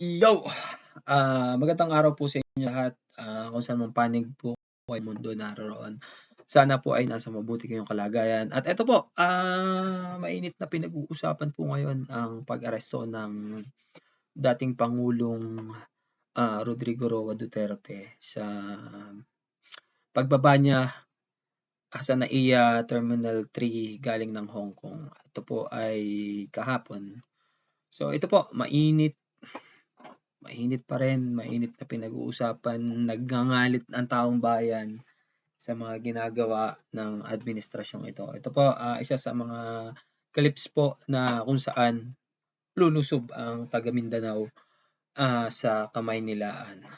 Yo! Magandang araw po sa inyo lahat, kung saan mang panig po kayo mundo naroon. Sana po ay nasa mabuti kayong kalagayan. At eto po, mainit na pinag-uusapan po ngayon ang pag-aresto ng dating Pangulong, Rodrigo Roa Duterte sa pagbaba niya sa NAIA Terminal 3 galing ng Hong Kong. Ito po ay kahapon. So ito po, mainit pa rin, mainit na pinag-uusapan, nagngangalit ang taong bayan sa mga ginagawa ng administrasyong ito. Ito po, isa sa mga clips po na kung saan lulusob ang taga Mindanao sa Kamaynilaan.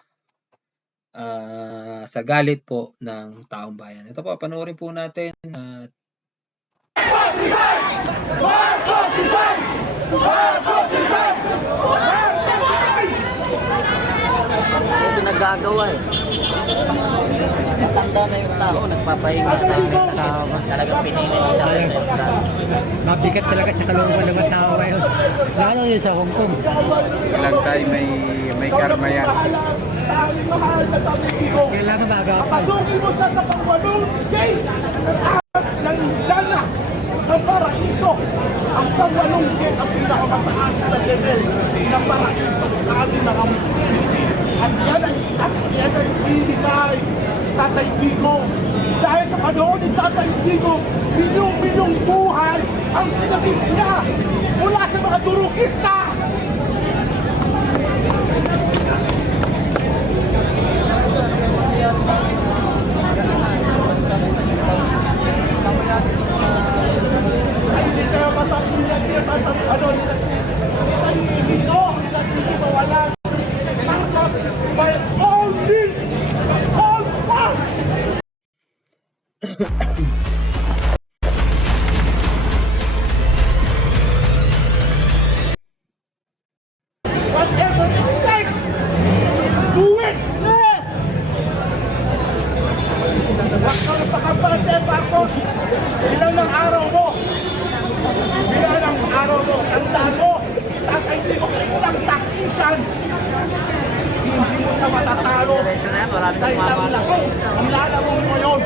Sa galit po ng taong bayan. Ito po, panoorin po natin. Nagagawa eh. Matanda na yung tao, nagpapahinga sa tao. Talagang pinili siya sa estrada. Mabigat talaga sa kalooban ng mga tao ngayon. Lalo yun sa Hong Kong. Ilang tayo may karma yan. Kailangan maagapan. Pasukin mo siya sa pangwalong gate ng lana ng paraiso. Ang pangwalong gate ang pinakamataas na level ng paraiso ng ating mga Muslim. At yan ay binigay Tatay Digong. Dahil sa panahon ni Tatay Digong, milyong-milyong buhay ang sinagip niya mula sa mga durugista. Ay, hindi kaya matapos dito wala. By all means, all force. Whatever it takes, do it! Yes! Huwag kang pakapante, Marcos! Ilan ang araw mo? Ilan ang araw mo? Tandaan mo, Tatay Digong ay isang taktisan. Hindi mo siya matatalo sa isang lako. Ilalaro mo yun.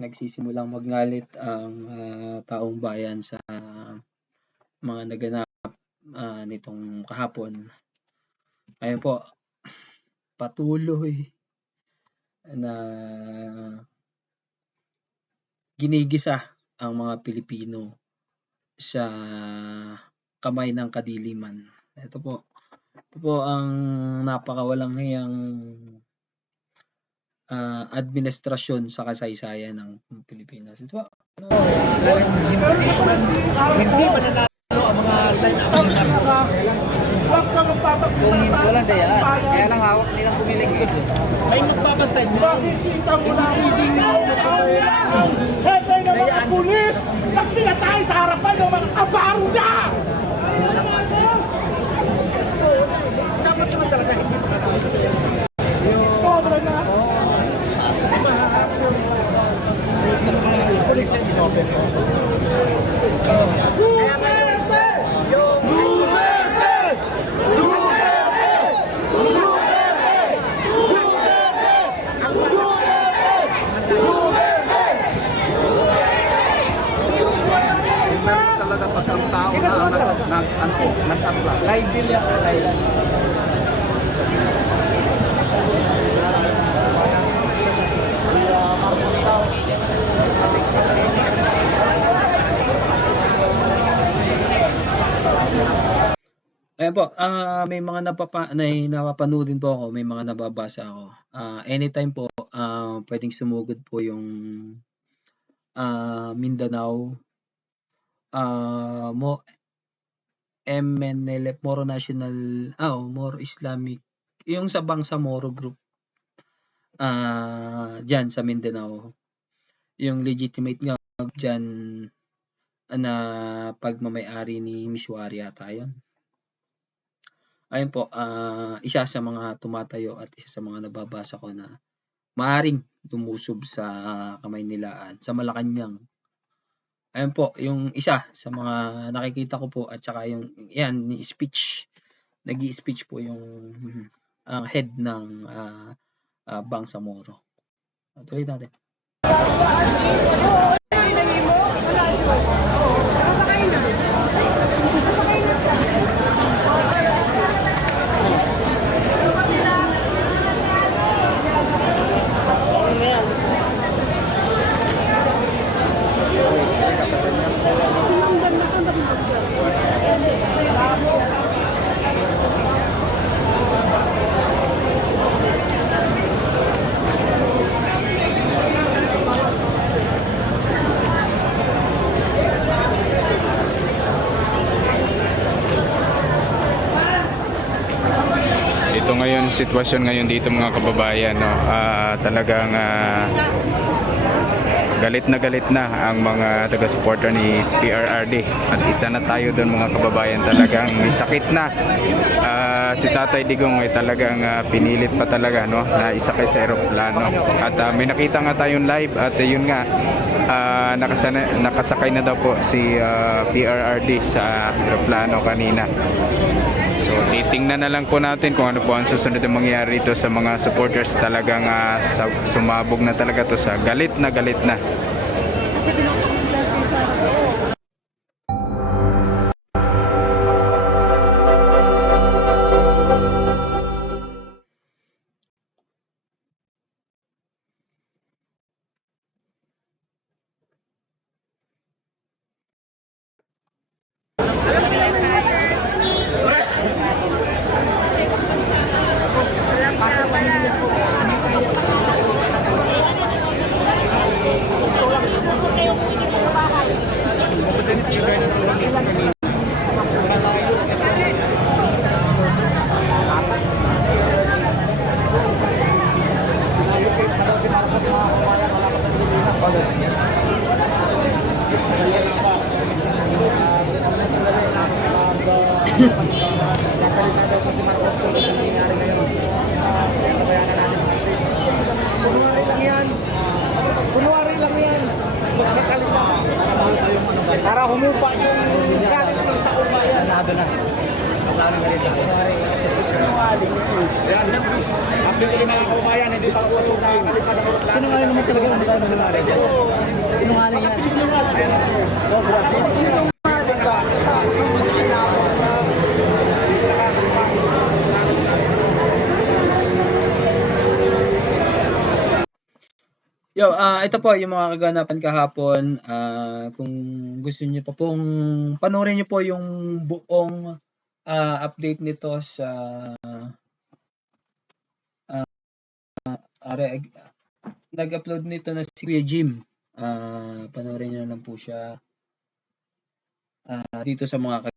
Nagsisimulang magngalit ang taong bayan sa mga naganap nitong kahapon. Ayun po, patuloy na ginigisa ang mga Pilipino sa kamay ng kadiliman. Ito po ang napakawalang hiyang administrasyon sa kasaysayan ng Pilipinas. Ito po. Hindi mananalo ang mga line-up ng narko. Huwag kang magpapakita sa Walang dayaan. Kaya lang hawak nilang pumiligis eh. May magbabantay mo. makikita mo lang ang hepe ng mga pulis na pinatay sa harapan ng mga kabaruda! Sobra na! Duterte! Duterte! Duterte! Meron talaga pagkang tao na nag-atlas. Ayan po, may mga napapanood din po ako, may mga nababasa ako. Anytime po, pwedeng sumugod po yung Mindanao, MNLF, Moro National, Moro Islamic, yung sa Bangsamoro Group, dyan sa Mindanao. Yung legitimate nga dyan na pagmamay-ari ni Mishwari yata yun. ayun po, isa sa mga tumatayo at isa sa mga nababasa ko na maaaring lumusob sa Kamaynilaan, sa Malacanang. Ayun po, yung isa sa mga nakikita ko po at saka yung 'yan ni-speech, nag-i-speech po yung ang head ng, Bangsamoro. Tuloy natin. Ito ngayon, sitwasyon ngayon dito mga kababayan, no? Talagang galit na ang mga taga-suporter ni PRRD at isa na tayo doon mga kababayan, talagang may sakit na. Si Tatay Digong ay talagang pinilit pa talaga, no, na isakay sa eroplano at may nakita nga tayong live at yun nga, nakasakay na daw po si PRRD sa eroplano kanina. So titingnan na lang po natin kung ano po ang susunod na mangyayari dito sa mga supporters. Talagang sumabog na talaga to sa galit na galit na. Kunwari lang yan. Magsasalita. Para humupa yung galit ng taong bayan. Yan, ilang bisis na. Ang bigay mga kaubayan, hindi pa uwaso sa kalitan ng aeroplano. Sinungaling naman talaga ang mga sinungaling. Sinungaling yan. Kapag sinungaling ka, sa Ito po yung mga kaganapan kahapon. Kung gusto niyo pa pong panoorin niyo po yung buong update nito sa nag-upload nito na si Kuya Jim. Panoorin niyo na lang po siya dito sa mga